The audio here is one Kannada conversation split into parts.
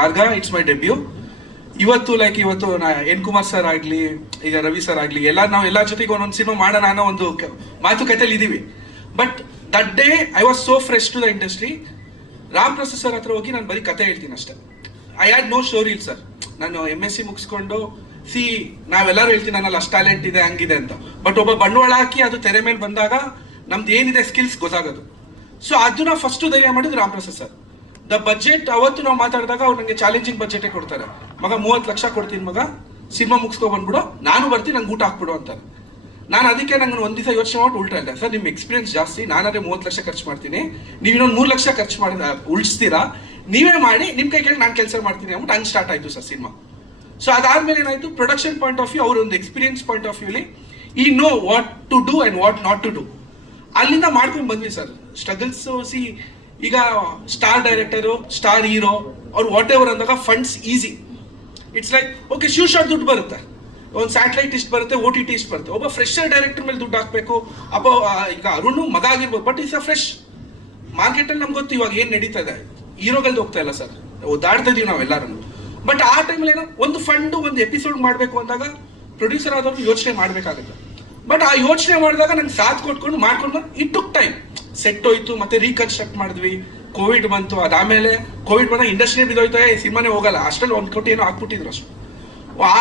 ಗಾರ್ಗಾ ಇಟ್ಸ್ ಮೈ ಡೆಬ್ಯೂ ಇವತ್ತು ಲೈಕ್ ಇವತ್ತು ಎನ್ ಕುಮಾರ್ ಸರ್ ಆಗ್ಲಿ, ಈಗ ರವಿ ಸರ್ ಆಗಲಿ, ಎಲ್ಲ ನಾವು ಎಲ್ಲ ಜೊತೆಗೆ ಒಂದೊಂದು ಸಿನಿಮಾ ಮಾಡೋಣ ಅನ್ನೋ ಒಂದು ಮಾತುಕತೆಯಲ್ಲಿ ಇದೀವಿ. But that day I was so fresh to the industry Ram Prasad sir ಹತ್ರ ಹೋಗಿ ನಾನು ಬರೀ ಕತೆ ಹೇಳ್ತೀನಿ ಅಷ್ಟೇ. ಐ ಹ್ಯಾಡ್ ನೋ ಸ್ಟೋರಿ ಇಲ್ಲ ಸರ್ ನಾನು ಎಂ ಎಸ್ ಸಿ ಮುಗಿಸ್ಕೊಂಡು ಸಿ ನಾವೆಲ್ಲರೂ ಹೇಳ್ತೀನಿ ನನ್ನಲ್ಲಿ ಅಷ್ಟು ಟ್ಯಾಲೆಂಟ್ ಇದೆ, ಹಂಗಿದೆ ಅಂತ. ಬಟ್ ಒಬ್ಬ ಬಂಡವಾಳ ಹಾಕಿ ಅದು ತೆರೆ ಮೇಲೆ ಬಂದಾಗ ನಮ್ದು ಏನಿದೆ ಸ್ಕಿಲ್ಸ್ ಗೊತ್ತಾಗೋದು. ಸೊ ಅದನ್ನ ಫಸ್ಟ್ ಧೈರ್ಯ ಮಾಡಿದ್ರು Ram Prasad sir the budget ಅವತ್ತು ನಾವು ಮಾತಾಡಿದಾಗ ಅವ್ರು ನನಗೆ ಚಾಲೆಂಜಿಂಗ್ ಬಜೆಟೇ ಕೊಡ್ತಾರೆ. ಮಗ, ಮೂವತ್ತು ಲಕ್ಷ ಕೊಡ್ತೀನಿ ಮಗ ಸಿನಿಮಾ ಮುಗಿಸ್ಕೊ ಬಂದ್ಬಿಡು, ನಾನು ಬರ್ತೀನಿ, ನಂಗೆ ಊಟ ಹಾಕ್ಬಿಡು ಅಂತಾರೆ. ನಾನು ಅದಕ್ಕೆ ನಂಗೆ ಒಂದು ದಿವಸ ಯೋಚನೆ ಮಾಡಿ ಉಲ್ಟಾ ಇಲ್ಲ ಸರ್ ನಿಮ್ಮ ಎಕ್ಸ್ಪೀರಿಯನ್ಸ್ ಜಾಸ್ತಿ, ನಾನಾದ್ರೆ ಮೂವತ್ತು ಲಕ್ಷ ಖರ್ಚು ಮಾಡ್ತೀನಿ, ನೀವು ಇನ್ನೊಂದು ಮೂರು ಲಕ್ಷ ಖರ್ಚು ಮಾಡಿ ಉಳಿಸ್ತೀರಾ? ನೀವೇ ಮಾಡಿ ನಿಮ್ಮ ಕೈ ಕೇಳಿ ನಾನು ಕೆಲಸ ಮಾಡ್ತೀನಿ ಅಂದ್ಬಿಟ್ಟು ಹಂಗೆ ಸ್ಟಾರ್ಟ್ ಆಯಿತು ಸರ್ ಸಿನಿಮಾ ಸೊ ಅದಾದ್ಮೇಲೆ ಏನಾಯ್ತು ಪ್ರೊಡಕ್ಷನ್ ಪಾಯಿಂಟ್ ಆಫ್ ವ್ಯೂ ಅವ್ರ ಒಂದು ಎಕ್ಸ್ಪೀರಿಯನ್ಸ್ ಪಾಯಿಂಟ್ ಆಫ್ ವ್ಯೂಲಿ ಈ know what to do and what not to do ಅಲ್ಲಿಂದ ಮಾಡ್ಕೊಂಡು ಬಂದ್ವಿ ಸರ್. ಸ್ಟ್ರಗಲ್ಸ್ ಸಿ ಈಗ ಸ್ಟಾರ್ ಡೈರೆಕ್ಟರು ಸ್ಟಾರ್ ಹೀರೋ ಅವ್ರು ವಾಟ್ ಎವರ್ ಅಂದಾಗ funds easy it's like okay sure shot ದುಡ್ಡು ಬರುತ್ತೆ. ಒಂದು ಸ್ಯಾಟಲೈಟ್ ಇಷ್ಟು ಬರುತ್ತೆ ಓ ಟಿ ಟಿ ಇಷ್ಟು ಬರುತ್ತೆ. ಒಬ್ಬ ಫ್ರೆಶರ್ ಡೈರೆಕ್ಟರ್ ಮೇಲೆ ದುಡ್ಡು ಹಾಕಬೇಕು. ಅಪ್ಪ ಈಗ ಅರುಣು ಮಗ ಆಗಿರ್ಬೋದು ಬಟ್ ಇಸ್ ಅ ಫ್ರೆಶ್ ಮಾರ್ಕೆಟಲ್ಲಿ ನಮ್ಗೆ ಗೊತ್ತು ಇವಾಗ ಏನು ನಡೀತಾ ಇದೆ. ಹೀರೋಗಳ್ದು ಹೋಗ್ತಾ ಇಲ್ಲ ಸರ್ ಓದಾಡ್ತಾ ಇದೀವಿ ನಾವೆಲ್ಲರೂ ಬಟ್ ಆ ಟೈಮಲ್ಲಿ ಏನೋ ಒಂದು ಫಂಡು ಒಂದು ಎಪಿಸೋಡ್ ಮಾಡಬೇಕು ಅಂದಾಗ ಪ್ರೊಡ್ಯೂಸರ್ ಆದವ್ರು ಯೋಚನೆ ಮಾಡಬೇಕಾಗುತ್ತೆ. ಬಟ್ ಆ ಯೋಚನೆ ಮಾಡಿದಾಗ ನಂಗೆ ಸಾಥ್ ಕೊಟ್ಕೊಂಡು, ಮಾಡ್ಕೊಂಡು ಇಟ್ ಟುಕ್ ಟೈಮ್ ಸೆಟ್ ಹೋಯ್ತು ಮತ್ತೆ ರೀಕನ್ಸ್ಟ್ರಕ್ಟ್ ಮಾಡಿದ್ವಿ. ಕೋವಿಡ್ ಬಂತು, ಅದಾದಮೇಲೆ ಕೋವಿಡ್ ಬಂದಾಗ ಇಂಡಸ್ಟ್ರಿ ಬಿದ್ದೋಯ್ತು ಸಿನಿಮಾನೇ ಹೋಗಲ್ಲ. ಅಷ್ಟರಲ್ಲಿ ಒಂದು ಕೋಟಿ ಏನೋ ಹಾಕ್ಬಿಟ್ಟಿದ್ರು ಅಷ್ಟು.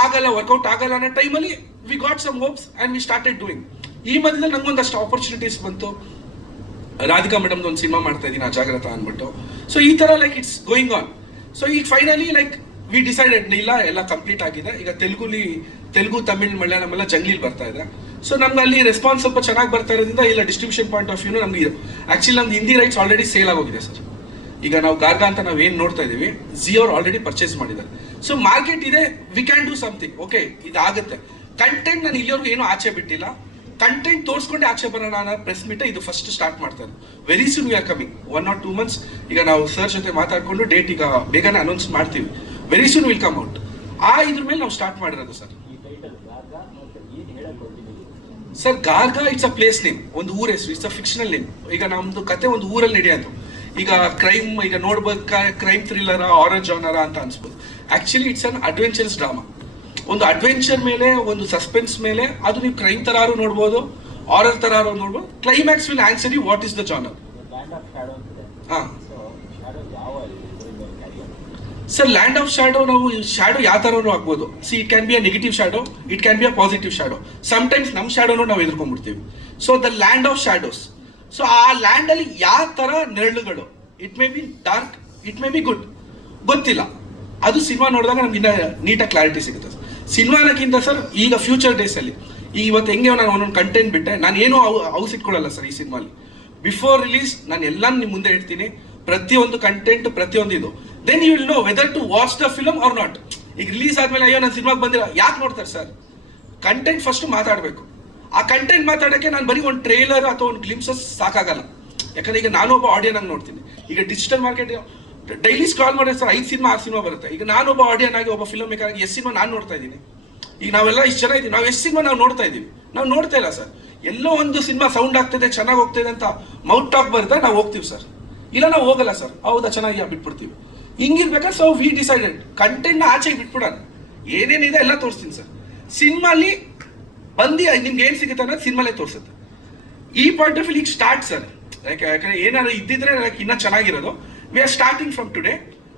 ಆಗಲ್ಲ ವರ್ಕೌಟ್ ಆಗಲ್ಲ ಅನ್ನೋ ಟೈಮಲ್ಲಿ we got some hopes and we started doing ಈ ಮಧ್ಯದಲ್ಲಿ ನಂಗೊಂದಷ್ಟು ಆಪರ್ಚುನಿಟೀಸ್ ಬಂತು. ರಾಧಿಕಾ ಮೇಡಮ್ದು ಒಂದು ಸಿನಿಮಾ ಮಾಡ್ತಾ ಇದ್ದೀನಿ ಅಜಾಗ್ರತ ಅಂದ್ಬಿಟ್ಟು. ಸೊ ಈ ಥರ like it's going on so ಈಗ ಫೈನಲಿ ಲೈಕ್ ವಿ ಡಿಸೈಡೆಡ್ ಇಲ್ಲ, ಎಲ್ಲ ಕಂಪ್ಲೀಟ್ ಆಗಿದೆ. ಈಗ ತೆಲುಗುಲಿ ತೆಲುಗು, ತಮಿಳ್, ಮಲಯಾಳಂ ಎಲ್ಲ ಜಂಗ್ಲಿಲಿ ಬರ್ತಾ ಇದೆ. ಸೊ ನಮ್ಗೆ ಅಲ್ಲಿ ರೆಸ್ಪಾನ್ಸ್ ಸ್ವಲ್ಪ ಚೆನ್ನಾಗಿ ಬರ್ತಾ ಇರೋದ್ರಿಂದ ಇಲ್ಲ ಡಿಸ್ಟ್ರಿಬ್ಯೂಷನ್ ಪಾಯಿಂಟ್ ಆಫ್ ವ್ಯೂನು ನಮ್ಗೆ ಆಕ್ಚುಲಿ ನಮ್ದು ಹಿಂದಿ ರೈಟ್ಸ್ ಆಲ್ರೆಡಿ ಸೇಲ್ ಆಗೋಗಿದೆ ಸರ್. ಈಗ ನಾವು ಗಾರ್ಗ ಅಂತ ನಾವು ಏನು ನೋಡ್ತಾ ಇದ್ದೀವಿ ಜಿಯೋರ್ ಆಲ್ರೆಡಿ ಪರ್ಚೇಸ್ ಮಾಡಿದ್ದಾರೆ. ಸೊ ಮಾರ್ಕೆಟ್ ಇದೆ we can do something okay ಇದಾಗುತ್ತೆ. ಕಂಟೆಂಟ್ ನಾನು ಇಲ್ಲಿವರೆಗೂ ಏನು ಆಚೆ ಬಿಟ್ಟಿಲ್ಲ. ಕಂಟೆಂಟ್ ತೋರಿಸ್ಕೊಂಡೆ ಆಚೆ ಬರೋಣ ಅನ್ನೋ ಪ್ರೆಸ್ ಮೀಟ್ ಇದು ಫಸ್ಟ್ ಸ್ಟಾರ್ಟ್ ಮಾಡ್ತಾರೆ very soon we are coming one or two months ಈಗ ನಾವು ಸರ್ ಜೊತೆ ಮಾತಾಡ್ಕೊಂಡು ಡೇಟ್ ಈಗ ಬೇಗನೆ ಅನೌನ್ಸ್ ಮಾಡ್ತೀವಿ. Very soon will come out ಆ ಇದ್ರ ಮೇಲೆ ನಾವು ಸ್ಟಾರ್ಟ್ ಮಾಡಿರೋದು ಸರ್ ಈ ಟೈಟಲ್ ರಾಗ ಮತ್ತು ಏನು ಹೇಳಕ್ ಹೊರಟಿದ್ದೀವಿ sir Garga it's a place name ಒಂದು ಊರ ಹೆಸರು ಇಟ್ಸ್ ಅ ಫಿಕ್ಷನಲ್ ನೇಮ್ ಈಗ ನಮ್ದು ಕತೆ ಒಂದು ಊರಲ್ಲಿ ನಡೆಯೋದು ಈಗ ಕ್ರೈಮ್ ಈಗ ನೋಡ್ಬೇಕ ಕ್ರೈಮ್ ಥ್ರಿಲ್ಲರ ಆರರ್ ಜಾನರ ಅಂತ ಅನ್ಸ್ಬೋದು. Actually it's an adventurous drama ಒಂದು ಅಡ್ವೆಂಚರ್ ಮೇಲೆ ಒಂದು ಸಸ್ಪೆನ್ಸ್ ಮೇಲೆ ಅದು ನೀವು ಕ್ರೈಮ್ ತರಾರು ನೋಡ್ಬೋದು ಆರರ್ ತರಾರು ನೋಡ್ಬೋದು climax will answer you what is the genre ಹಾ ಸೊ ಶಾಡೋ ಯಾವ career sir land of shadow ನಾವು ಶ್ಯಾಡೋ ಯಾವ ಥರನೂ ಆಗ್ಬೋದು. See it can be a negative shadow it can be a positive shadow sometimes ನಮ್ಮ ಶ್ಯಾಡೋನು ನಾವು ಎದುರ್ಕೊಂಡ್ಬಿಡ್ತೀವಿ. So the land of shadows so ಆ ಲ್ಯಾಂಡಲ್ಲಿ ಯಾವ ಥರ ನೆರಳುಗಳು? It may be dark it may be good ಗೊತ್ತಿಲ್ಲ. ಅದು ಸಿನಿಮಾ ನೋಡಿದಾಗ ನಮ್ಗೆ ಇನ್ನೂ ನೀಟಾಗಿ ಕ್ಲಾರಿಟಿ ಸಿಗುತ್ತೆ. ಸಿನಿಮಾನಕ್ಕಿಂತ ಸರ್ ಈಗ ಫ್ಯೂಚರ್ ಡೇಸಲ್ಲಿ ಈ ಇವತ್ತು ಹೆಂಗೆ ನಾನು ಒಂದೊಂದು ಕಂಟೆಂಟ್ ಬಿಟ್ಟೆ ನಾನು ಏನೂ ಔಸ್ ಇಟ್ಕೊಳ್ಳಲ್ಲ ಸರ್ ಈ ಸಿನಿಮಾಲಿ ಬಿಫೋರ್ ರಿಲೀಸ್ ನಾನು ಎಲ್ಲ ನಿಮ್ಮ ಮುಂದೆ ಇಡ್ತೀನಿ ಪ್ರತಿಯೊಂದು ಕಂಟೆಂಟ್ ಪ್ರತಿಯೊಂದು ಇದು. Then you will know whether to watch the film or not ಈಗ ರಿಲೀಸ್ ಆದ್ಮೇಲೆ, ಅಯ್ಯೋ, ನಾನು ಸಿನಿಮಾಗೆ ಬಂದಿಲ್ಲ. ಯಾಕೆ ನೋಡ್ತಾರೆ ಸರ್ ಕಂಟೆಂಟ್ ಫಸ್ಟ್ ಮಾತಾಡಬೇಕು. ಆ ಕಂಟೆಂಟ್ ಮಾತಾಡೋಕ್ಕೆ ನಾನು ಬರೀ ಒಂದು ಟ್ರೇಲರ್ ಅಥವಾ ಒಂದು ಗ್ಲಿಮ್ಸಸ್ ಸಾಕಾಗಲ್ಲ. ಯಾಕಂದ್ರೆ ಈಗ ನಾನು ಒಬ್ಬ ಆಡಿಯನ್ ಆಗಿ ನೋಡ್ತೀನಿ. ಈಗ ಡಿಜಿಟಲ್ ಮಾರ್ಕೆಟ್ ಡೈಲಿ ಸ್ಕ್ರಾಲ್ ಮಾಡಿದ್ರೆ ಸರ್ ಐದು ಸಿನಿಮಾ ಆರು ಸಿನಿಮಾ ಬರುತ್ತೆ. ಈಗ ನಾನೊಬ್ಬ ಆಡಿಯನ್ ಆಗಿ ಒಬ್ಬ ಫಿಲ್ಮ್ ಮೇಕರ್ ಆಗಿ ಎಷ್ಟು ಸಿನಿಮಾ ನಾನು ನೋಡ್ತಾ ಇದ್ದೀನಿ? ಈಗ ನಾವೆಲ್ಲ ಇಷ್ಟು ಜನ ಇದ್ದೀವಿ. ನಾವು ಎಷ್ಟು ಸಿನಿಮಾ ನಾವು ನೋಡ್ತಾ ಇದ್ದೀವಿ? ನಾವು ನೋಡ್ತಾ ಇಲ್ಲ ಸರ್ ಎಲ್ಲೋ ಒಂದು ಸಿನಿಮಾ ಸೌಂಡ್ ಆಗ್ತಿದೆ, ಚೆನ್ನಾಗಿ ಹೋಗ್ತಿದೆ ಅಂತ ಮೌಟ್ ಟಾಕ್ ಬರುತ್ತೆ ನಾವು ಹೋಗ್ತೀವಿ ಸರ್ ಇಲ್ಲ, ನಾವು ಹೋಗಲ್ಲ ಸರ್. ಹೌದಾ ಚೆನ್ನಾಗಿ ಬಿಟ್ಬಿಡ್ತೀವಿ. ಹಿಂಗಿರ್ಬೇಕಾದ್ರೆ ಸೊ ವಿ ಡಿಸೈಡೆಡ್ ಕಂಟೆಂಟ್ನ ಆಚೆಗೆ ಬಿಟ್ಬಿಡೋಣ. ಏನೇನಿದೆ ಎಲ್ಲ ತೋರಿಸ್ತೀನಿ ಸರ್. ಸಿನಿಮಾಲಿ ಬಂದು ನಿಮ್ಗೆ ಏನು ಸಿಗುತ್ತೆ ಅನ್ನೋದು ಸಿನಿಮಾಲೇ ತೋರಿಸುತ್ತೆ. ಈ ಪಾಯಿಂಟ್ ಆಫ್ ಈಗ ಸ್ಟಾರ್ಟ್ ಸರ್. ಲೈಕ್ ಯಾಕಂದ್ರೆ ಏನಾದ್ರು ಇದ್ದಿದ್ರೆ ಲೈಕ್ ಇನ್ನೂ ಚೆನ್ನಾಗಿರೋದು. We are starting from today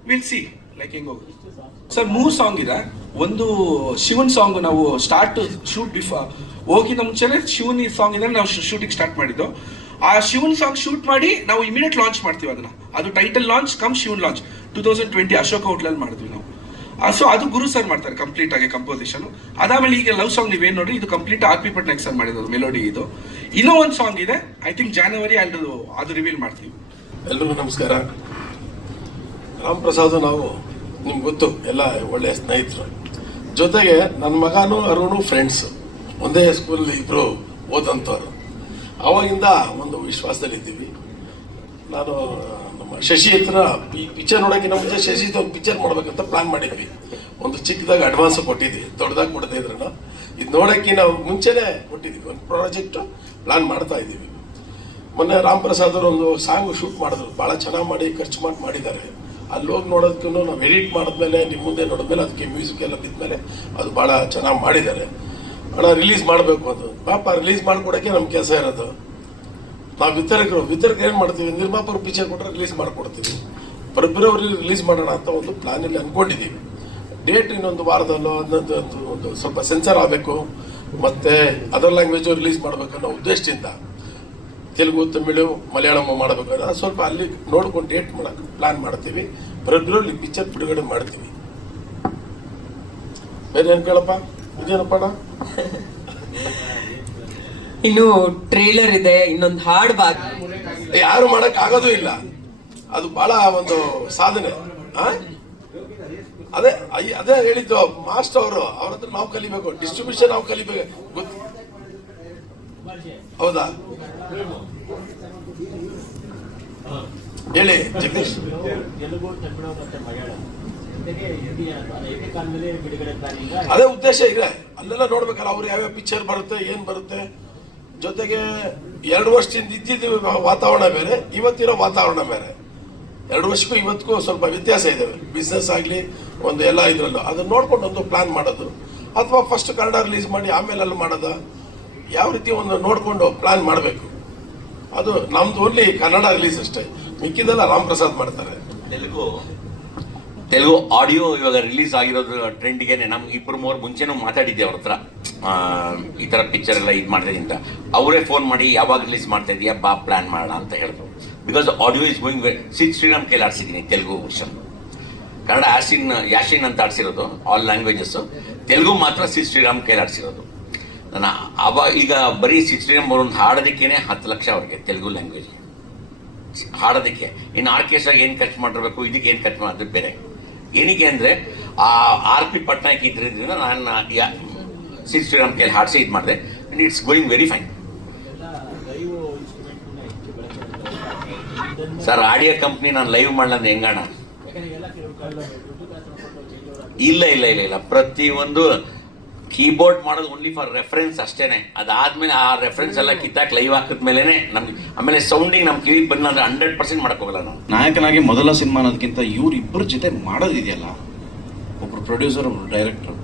will see like ಹೆಂಗ್ ಹೋಗುತ್ತೆ. ಸರ್, ಮೂರು ಸಾಂಗ್ ಇದೆ. ಒಂದು ಶಿವನ್ ಸಾಂಗ್ ನಾವು ಸ್ಟಾರ್ಟ್ ಶೂಟ್ ಬಿಫೋರ್ ಹೋಗಿದ್ದ ಮುಂಚೆನೆ ಶಿವನ್ ಸಾಂಗ್ ಇದೆ ನಾವು ಶೂಟಿಂಗ್ ಸ್ಟಾರ್ಟ್ ಮಾಡಿದ್ದು. ಆ ಶಿವನ್ ಸಾಂಗ್ ಶೂಟ್ ಮಾಡಿ ನಾವು ಇಮಿಡಿಯೇಟ್ ಲಾಂಚ್ ಮಾಡ್ತೀವಿ ಅದನ್ನ. ಅದು title launch come Shivan launch two thousand twenty Ashoka ಹೋಟ್ಲಲ್ಲಿ ಮಾಡಿದ್ವಿ ನಾವು. ಸೊ ಅದು ಗುರು ಸರ್ ಮಾಡ್ತಾರೆ ಕಂಪ್ಲೀಟ್ ಆಗಿ ಕಂಪೋಸಿಷನ್ ಅದಾದ್ಮೇಲೆ ಈಗ ಲವ್ ಸಾಂಗ್ ನೀವೇನು ನೋಡ್ರಿ, ಇದು complete R P Patnaik sir ಮಾಡಿದ್ರು ಮೆಲೋಡಿ ಇದು. ಇನ್ನೂ ಒಂದು ಸಾಂಗ್ ಇದೆ ಐ ಥಿಂಕ್ ಜಾನ್ವರಿ ಅಲ್ಲಿ ಅದು ರಿವೀಲ್ ಮಾಡ್ತೀವಿ. ಎಲ್ರಿಗೂ ನಮಸ್ಕಾರ. ರಾಮ್ ಪ್ರಸಾದ್ ನಾವು, ನಿಮ್ಗೆ ಗೊತ್ತು, ಎಲ್ಲ ಒಳ್ಳೆಯ ಸ್ನೇಹಿತರು. ಜೊತೆಗೆ ನನ್ನ ಮಗನೂ ಅರುಣು ಫ್ರೆಂಡ್ಸ್ ಒಂದೇ ಸ್ಕೂಲ್ ಇಬ್ಬರು ಓದಂಥವ್ರು ಅವಾಗಿಂದ ಒಂದು ವಿಶ್ವಾಸದಲ್ಲಿದ್ದೀವಿ ನಾನು, ನಮ್ಮ ಶಶಿ ಹತ್ರ ಈ ಪಿಕ್ಚರ್ ನೋಡೋಕ್ಕಿಂತ ಮುಂಚೆ ಶಶಿ ಒಂದು ಪಿಕ್ಚರ್ ಮಾಡ್ಬೇಕಂತ ಪ್ಲಾನ್ ಮಾಡಿದ್ವಿ. ಒಂದು ಚಿಕ್ಕದಾಗಿ ಅಡ್ವಾನ್ಸ್ ಕೊಟ್ಟಿದ್ವಿ. ದೊಡ್ಡದಾಗಿ ಕೊಡದೇ ಇದ್ರೂ ಇದು ನೋಡೋಕ್ಕೆ ನಾವು ಮುಂಚೆನೇ ಕೊಟ್ಟಿದ್ವಿ. ಒಂದು ಪ್ರಾಜೆಕ್ಟು ಪ್ಲಾನ್ ಮಾಡ್ತಾ ಇದ್ದೀವಿ. ಮೊನ್ನೆ ರಾಮ್ ಪ್ರಸಾದ್ ಅವರು ಒಂದು ಸಾಂಗ್ ಶೂಟ್ ಮಾಡಿದ್ರು. ಭಾಳ ಚೆನ್ನಾಗಿ ಮಾಡಿ, ಖರ್ಚು ಮಾಡಿ ಮಾಡಿದ್ದಾರೆ. ಅಲ್ಲಿ ಹೋಗಿ ನೋಡೋದಕ್ಕೂ ನಾವು ಎಡಿಟ್ ಮಾಡಿದ್ಮೇಲೆ ನಿಮ್ಮ ಮುಂದೆ ನೋಡಿದ್ಮೇಲೆ, ಅದಕ್ಕೆ ಮ್ಯೂಸಿಕ್ ಎಲ್ಲ ಬಿದ್ಮೇಲೆ ಅದು ಭಾಳ ಚೆನ್ನಾಗಿ ಮಾಡಿದ್ದಾರೆ. ಅಣ್ಣ ರಿಲೀಸ್ ಮಾಡಬೇಕು ಅದು. ಪಾಪ ರಿಲೀಸ್ ಮಾಡಿಕೊಡೋಕ್ಕೆ ನಮ್ಮ ಕೆಲಸ ಇರೋದು. ನಾವು ವಿತರಕರು ವಿತರಕ ಏನು ಮಾಡ್ತೀವಿ? ನಿರ್ಮಾಪಕರು ಪಿಕ್ಚರ್ ಕೊಟ್ಟರೆ ರಿಲೀಸ್ ಮಾಡಿಕೊಡ್ತೀವಿ. ಫೆಬ್ರವರಿ ರಿಲೀಸ್ ಮಾಡೋಣ ಅಂತ ಒಂದು ಪ್ಲಾನಲ್ಲಿ ಅಂದ್ಕೊಂಡಿದ್ದೀವಿ ಡೇಟ್ ಇನ್ನೊಂದು ವಾರದಲ್ಲೋ ಅನ್ನೋದು ಒಂದು ಸ್ವಲ್ಪ ಸೆನ್ಸರ್ ಆಗಬೇಕು. ಮತ್ತು ಅದರ್ ಲ್ಯಾಂಗ್ವೇಜು ರಿಲೀಸ್ ಮಾಡಬೇಕನ್ನೋ ಉದ್ದೇಶದಿಂದ ತೆಲುಗು, ತಮಿಳು, ಮಲಯಾಳಂ ಮಾಡಬೇಕು ಸ್ವಲ್ಪ ಅಲ್ಲಿ ನೋಡ್ಕೊಂಡು ಡೇಟ್ ಮಾಡೋಕೆ ಪ್ಲಾನ್ ಮಾಡ್ತೀವಿ. ಫೆಬ್ರವರಿ ಪಿಕ್ಚರ್ ಬಿಡುಗಡೆ ಮಾಡ್ತೀವಿ. ಬೇರೆ ಏನು ಕೇಳಪ್ಪ? ಇನ್ನು ಟ್ರೇಲರ್ ಇದೆ ಇನ್ನೊಂದು ಹಾಡ್ ಬಾಕಿ ಯಾರು ಮಾಡಕ್ ಆಗೋದು ಇಲ್ಲ. ಅದು ಬಹಳ ಒಂದು ಸಾಧನೆ? ಅದೇ ಅದೇ ಹೇಳಿದ್ದು ಮಾಸ್ಟರ್ ಅವರು ಅವ್ರ ಹತ್ರ ನಾವು ಕಲಿಬೇಕು ಡಿಸ್ಟ್ರಿಬ್ಯೂಷನ್ ನಾವು ಕಲಿಬೇಕು. ಗೊತ್ತು ಹೌದಾ? ಹೇಳಿ ಜಗದೀಶ್ ಅದೇ ಉದ್ದೇಶ ಇದೆ. ಅಲ್ಲೆಲ್ಲ ನೋಡ್ಬೇಕಲ್ಲ ಅವ್ರು ಯಾವ್ಯಾವ ಪಿಕ್ಚರ್ ಬರುತ್ತೆ ಏನ್ ಬರುತ್ತೆ. ಜೊತೆಗೆ ಎರಡು ವರ್ಷದಿಂದ ಇದ್ದಿದ್ದ ವಾತಾವರಣ ಬೇರೆ ಇವತ್ತಿರೋ ವಾತಾವರಣ ಬೇರೆ. ಎರಡು ವರ್ಷಕ್ಕೂ ಇವತ್ತಿಗೂ ಸ್ವಲ್ಪ ವ್ಯತ್ಯಾಸ ಇದೆ. ಬಿಸ್ನೆಸ್ ಆಗಲಿ ಒಂದು ಎಲ್ಲ ಇದರಲ್ಲೂ. ಅದನ್ನ ನೋಡ್ಕೊಂಡು ಒಂದು ಪ್ಲಾನ್ ಮಾಡೋದು. ಅಥವಾ ಫಸ್ಟ್ ಕನ್ನಡ ರಿಲೀಸ್ ಮಾಡಿ ಆಮೇಲೆ ಅಲ್ಲಿ ಮಾಡೋದ. ಯಾವ ರೀತಿ ಒಂದು ನೋಡಿಕೊಂಡು ಪ್ಲಾನ್ ಮಾಡಬೇಕು. ಅದು ನಮ್ದು ಓನ್ಲಿ ಕನ್ನಡ ರಿಲೀಸ್ ಅಷ್ಟೇ. ಮಿಕ್ಕಿದೆಲ್ಲ ರಾಮ್ ಪ್ರಸಾದ್ ಮಾಡ್ತಾರೆ. ತೆಲುಗು ತೆಲುಗು ಆಡಿಯೋ ಇವಾಗ ರಿಲೀಸ್ ಆಗಿರೋದು ಟ್ರೆಂಡ್ಗೆ ನಮ್ ಇಬ್ಬರು ಮೂವರು ಮುಂಚೆನೂ ಮಾತಾಡಿದ್ದೆ ಅವ್ರ ಹತ್ರ. ಈ ಥರ ಪಿಕ್ಚರ್ ಎಲ್ಲ ಇದು ಮಾಡ್ತಾ ಅಂತ. ಅವರೇ ಫೋನ್ ಮಾಡಿ, ಯಾವಾಗ ರಿಲೀಸ್ ಮಾಡ್ತಾ ಇದೀಯಾ, ಬಾ ಪ್ಲಾನ್ ಮಾಡೋಣ ಅಂತ ಹೇಳಿದ್ರು. Because audio is going Sid Sriram ಕೈಲಿ ಆಡಿಸಿದ್ದೀನಿ, ತೆಲುಗು ವರ್ಷನ್ ಕನ್ನಡ ಆಸಿನ್ ಯಾಶಿನ್ ಅಂತ ಆಡ್ಸಿರೋದು ಆಲ್ ಲ್ಯಾಂಗ್ವೇಜಸ್ ತೆಲುಗು ಮಾತ್ರ ಸಿದ್ ಶ್ರೀರಾಮ್ ಕೈಲಿ ಆಡ್ಸಿರೋದು. ನಾನು ಅವಾಗ ಈಗ ಬರೀ ಸಿದ್ ಶ್ರೀರಾಮ್ ಅವರೊಂದು ಹಾಡೋದಕ್ಕೇನೆ ಹತ್ತು ಲಕ್ಷ ಅವ್ರಿಗೆ ತೆಲುಗು ಲ್ಯಾಂಗ್ವೇಜ್ ಹಾಡೋದಕ್ಕೆ. ಇನ್ನು ಆರ್ಕೆಸ್ಟ್ರಾಗ ಏನು ಖರ್ಚು ಮಾಡಿರ್ಬೇಕು, ಇದಕ್ಕೆ ಏನು ಖರ್ಚು ಮಾಡೋದು ಬೇರೆ. ಏನಕ್ಕೆ ಅಂದರೆ ಆ ಆರ್ ಪಿ ಪಟ್ನಾಯಕ್ ಇದ್ರಿಂದ ನಾನು ಯಾ ಸಿ ಶ್ರೀರಾಮ್ ಕೈಲಿ ಹಾಡ್ಸಿ ಇದು ಮಾಡಿದೆ. And it's going very fine sir audio company ನಾನು ಲೈವ್ ಮಾಡ್ಲಂದ್ರೆ ಹೆಂಗಣ ಇಲ್ಲ ಇಲ್ಲ ಇಲ್ಲ ಇಲ್ಲ. ಪ್ರತಿಯೊಂದು ಕೀಬೋರ್ಡ್ ಮಾಡೋದು ಓನ್ಲಿ ಫಾರ್ ರೆಫರೆನ್ಸ್ ಅಷ್ಟೇನೆ. ಅದಾದ್ಮೇಲೆ ಆ ರೆಫರೆನ್ಸ್ ಎಲ್ಲ ಕಿತ್ತಾಕ್ ಲೈವ್ ಹಾಕಿದ್ಮೇಲೆ ನಮ್ಗೆ ಆಮೇಲೆ ಸೌಂಡಿಂಗ್ ನಮ್ಮ ಕಿವಿಗೆ ಬಂದ ಅಂದ್ರೆ ಹಂಡ್ರೆಡ್ ಪರ್ಸೆಂಟ್ ಹೋಗಲ್ಲ ನಾವು. ನಾಯಕನಾಗಿ ಮೊದಲ ಸಿನಿಮಾ ಅನ್ನೋದಕ್ಕಿಂತ ಇವ್ರು ಇಬ್ಬರ ಜೊತೆ ಮಾಡೋದಿದೆಯಲ್ಲ? ಒಬ್ರು ಪ್ರೊಡ್ಯೂಸರ್ ಒಬ್ರು director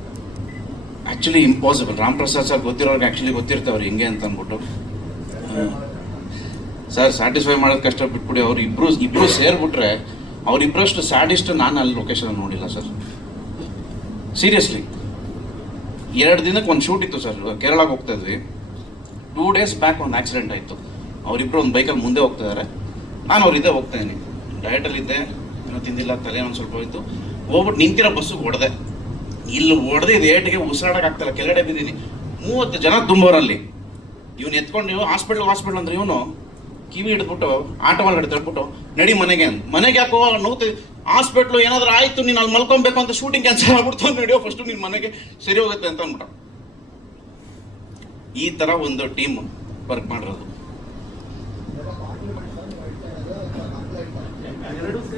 actually impossible Ram Prasad sir ಗೊತ್ತಿರೋರ್ಗೆ actually ಗೊತ್ತಿರ್ತಾವ್ರು ಹೆಂಗೆ ಅಂತ ಅಂದ್ಬಿಟ್ಟು. ಸರ್ ಸ್ಯಾಟಿಸ್ಫೈ ಮಾಡೋದು ಕಷ್ಟ ಬಿಟ್ಬಿಡಿ. ಅವ್ರು ಇಬ್ರು ಇಬ್ರು ಸೇರ್ಬಿಟ್ರೆ ಅವ್ರಿಬ್ರಷ್ಟು ಸ್ಯಾಡಿಸ್ಟ್ ನಾನು ಅಲ್ಲಿ ಲೊಕೇಶನ್ ನೋಡಿಲ್ಲ ಸರ್ ಸೀರಿಯಸ್ಲಿ ಎರಡು ದಿನಕ್ಕೆ ಒಂದು ಶೂಟ್ ಇತ್ತು ಸರ್ ಕೇರಳಕ್ಕೆ ಹೋಗ್ತಾ ಇದ್ವಿ. ಟೂ ಡೇಸ್ ಬ್ಯಾಕ್ ಒಂದು ಆಕ್ಸಿಡೆಂಟ್ ಆಯಿತು. ಅವರಿಬ್ಬರು ಒಂದು ಬೈಕಲ್ಲಿ ಮುಂದೆ ಹೋಗ್ತಾ ಇದ್ದಾರೆ ನಾನು ಅವ್ರಿದ್ದೆ ಹೋಗ್ತಾ ಇದ್ದೀನಿ. ಡಯಟಲ್ಲಿ ಇದ್ದೆ. ಏನೋ ತಿಂದಿಲ್ಲ, ತಲೆ ಒಂದು ಸ್ವಲ್ಪ ಹೋಯ್ತು. ಹೋಗ್ಬಿಟ್ಟು ನಿಂತಿರೋ ಬಸ್ಸಿಗೆ ಹೊಡೆದೆ. ಇಲ್ಲಿ ಹೊಡೆದು ಇದು ಏಟಿಗೆ ಉಸಿರಾಡೋಕ್ಕಾಗ್ತಿಲ್ಲ ಕೆಳಗಡೆ ಬಿದ್ದೀನಿ. ಮೂವತ್ತು ಜನ ತುಂಬೋರಲ್ಲಿ ಇವ್ನು ಎತ್ಕೊಂಡು ನೀವು ಹಾಸ್ಪಿಟ್ಲ್ ಹಾಸ್ಪಿಟ್ಲ್ ಅಂದ್ರೆ ಇವನು ಕಿವಿ ಹಿಡಿದ್ಬಿಟ್ಟು, ಆಟೋ ಒಳಗಡೆ ತಳ್ಬಿಟ್ಟು ನಡಿ ಮನೆಗೆ ಅಂತ ಮನೆಗೆ ಯಾಕೋ ನೋವು ಹಾಸ್ಪಿಟ್ಲು ಏನಾದ್ರು ಆಯ್ತು, ನೀನು ಅಲ್ಲಿ ಮಲ್ಕೊಬೇಕು ಅಂತ ಶೂಟಿಂಗ್ ಕ್ಯಾನ್ಸಲ್ ಆಗ್ಬಿಡ್ತು ನಡೆಯೋ ಫಸ್ಟ್ ನಿನ್ನ ಮನೆಗೆ ಸರಿ ಹೋಗುತ್ತೆ ಅಂತ ಅಂದ್ಬಿಟ್ಟ ಈ ತರ ಒಂದು ಟೀಮ್ ವರ್ಕ್ ಮಾಡಿರೋದು.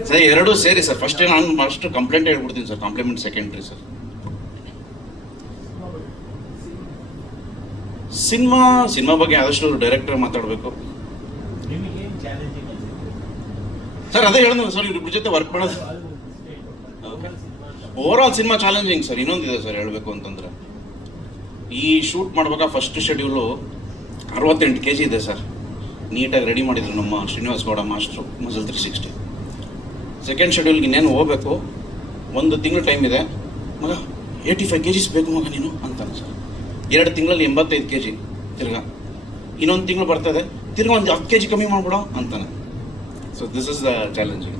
ಸರ್, ಎರಡೂ ಸೇರಿ ಸರ್ ಫಸ್ಟ್ ನಾನು ಫಸ್ಟ್ ಕಂಪ್ಲೇಂಟ್ ಹೇಳ್ಬಿಡ್ತೀನಿ sir compliment secondary sir cinema cinema ಬಗ್ಗೆ ಆದಷ್ಟು ಡೈರೆಕ್ಟರ್ ಮಾತಾಡಬೇಕು ನಿಮಗೆ ಏನು ಚಾಲೆಂಜಿಂಗ್ ಅನ್ಸುತ್ತೆ ಸರ್ ಅದೇ ಹೇಳಿದ್ನಲ್ಲ ಸರ್ ಇವ್ರ ಜೊತೆ ವರ್ಕ್ ಮಾಡೋದು. Overall cinema challenging sir ಇನ್ನೊಂದಿದೆ ಸರ್ ಹೇಳಬೇಕು ಅಂತಂದ್ರೆ. ಈ ಶೂಟ್ ಮಾಡ್ಬೇಕಾ ಫಸ್ಟ್ ಶೆಡ್ಯೂಲು ಅರವತ್ತೆಂಟು ಕೆ ಜಿ ಇದೆ ಸರ್ ನೀಟಾಗಿ ರೆಡಿ ಮಾಡಿದ್ರು ನಮ್ಮ ಶ್ರೀನಿವಾಸ್ ಗೌಡ ಮಾಸ್ಟ್ರು ಮಜಲ್ ತ್ರೀ ಸಿಕ್ಸ್ಟಿ ಸೆಕೆಂಡ್ ಶೆಡ್ಯೂಲ್ಗೆ ಇನ್ನೇನು ಹೋಗ್ಬೇಕು? ಒಂದು ತಿಂಗಳು ಟೈಮ್ ಇದೆ. ಮಗ ಏಯ್ಟಿ ಫೈವ್ ಕೆ ಜಿಸ್ ಬೇಕು ಮಗ ನೀನು ಅಂತಾನೆ ಸರ್ ಎರಡು ತಿಂಗಳಲ್ಲಿ ಎಂಬತ್ತೈದು ಕೆ ಜಿ ತಿರ್ಗಾ. ಇನ್ನೊಂದು ತಿಂಗಳು ಬರ್ತದೆ. ತಿರ್ಗಾ ಒಂದು ಹತ್ತು ಕೆ ಜಿ ಕಮ್ಮಿ ಮಾಡ್ಬಿಡೋ ಅಂತಾನೆ. So this is the challenging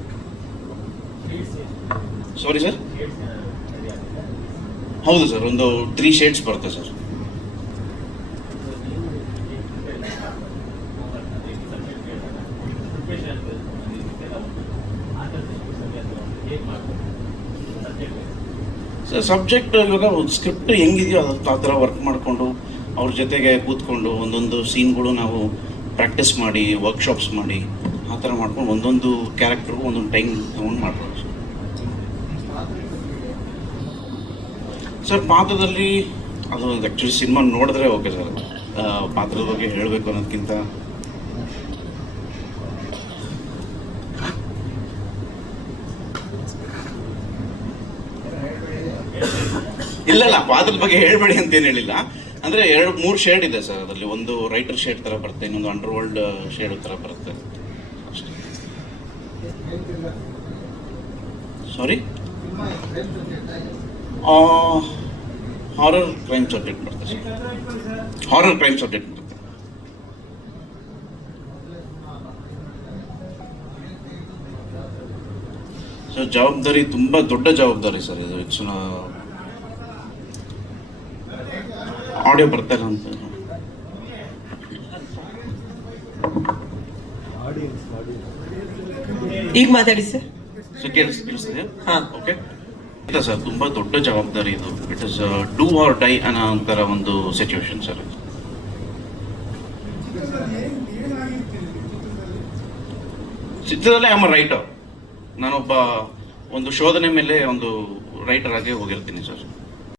sorry sir ಹೌದು ಸರ್ ಒಂದು ತ್ರೀ ಶೇಡ್ಸ್ ಬರುತ್ತೆ ಸರ್ ಸರ್ ಸಬ್ಜೆಕ್ಟ್ ಇವಾಗ ಸ್ಕ್ರಿಪ್ಟ್ ಹೆಂಗಿದೆಯೋ ಅದ್ರ ಆ ಥರ ವರ್ಕ್ ಮಾಡಿಕೊಂಡು, ಅವ್ರ ಜೊತೆಗೆ ಕೂತ್ಕೊಂಡು ಒಂದೊಂದು ಸೀನ್ಗಳು ನಾವು ಪ್ರಾಕ್ಟೀಸ್ ಮಾಡಿ ವರ್ಕ್ಶಾಪ್ಸ್ ಮಾಡಿ. ಆ ಥರ ಮಾಡ್ಕೊಂಡು ಒಂದೊಂದು ಕ್ಯಾರೆಕ್ಟರ್ಗೂ ಒಂದೊಂದು ಟೈಮ್ ತೊಗೊಂಡು ಮಾಡ್ಬೋದು ಸರ್. ಪಾತ್ರದಲ್ಲಿ ಅದು ಆ್ಯಕ್ಚುಲಿ ಸಿನಿಮಾ ನೋಡಿದ್ರೆ ಓಕೆ ಸರ್. ಪಾತ್ರದ ಬಗ್ಗೆ ಹೇಳಬೇಕು ಅನ್ನೋದಕ್ಕಿಂತ ಇಲ್ಲ ಇಲ್ಲ, ಪಾತ್ರದ ಬಗ್ಗೆ ಹೇಳಬೇಡಿ ಅಂತ ಏನು ಹೇಳಿಲ್ಲ. ಅಂದರೆ ಎರಡು, ಮೂರು ಶೇಡ್ ಇದೆ ಸರ್. ಅದರಲ್ಲಿ ಒಂದು ರೈಟರ್ ಶೇಡ್ ಥರ ಬರುತ್ತೆ, ಇನ್ನೊಂದು ಅಂಡರ್ ವರ್ಲ್ಡ್ ಶೇಡ್ ಥರ ಬರುತ್ತೆ. ಸಾರಿ ಹಾರರ್ ಕ್ರೈಮ್ ಸಬ್ಜೆಕ್ಟ್ ಮಾಡ್ತಾರೆ ಸರ್ ಹಾರರ್ ಕ್ರೈಮ್ ಸಬ್ಜೆಕ್ಟ್ ಬರುತ್ತೆ ಸೊ ಜವಾಬ್ದಾರಿ ತುಂಬ ದೊಡ್ಡ ಜವಾಬ್ದಾರಿ ಸರ್ ಇದು. ಹೆಚ್ಚಿನ ಆಡಿಯೋ ಬರ್ತಾರೆ ಅಂತ. ಈಗ ಮಾತಾಡಿ ಸರ್ ಸೊ ಕೇಳಿಸ್ ಹಾ. ಓಕೆ ಇಲ್ಲ ಸರ್ ತುಂಬಾ ದೊಡ್ಡ ಜವಾಬ್ದಾರಿ ಇದು. It is do or die ಅನ್ನೋ ಒಂಥರ ಒಂದು ಸಿಚುವೇಶನ್ ಸರ್ ಚಿತ್ರದಲ್ಲೇ ಆಮ್ ರೈಟರ್ ನಾನೊಬ್ಬ ಒಂದು ಶೋಧನೆ ಮೇಲೆ ಒಂದು ರೈಟರ್ ಆಗಿ ಹೋಗಿರ್ತೀನಿ ಸರ್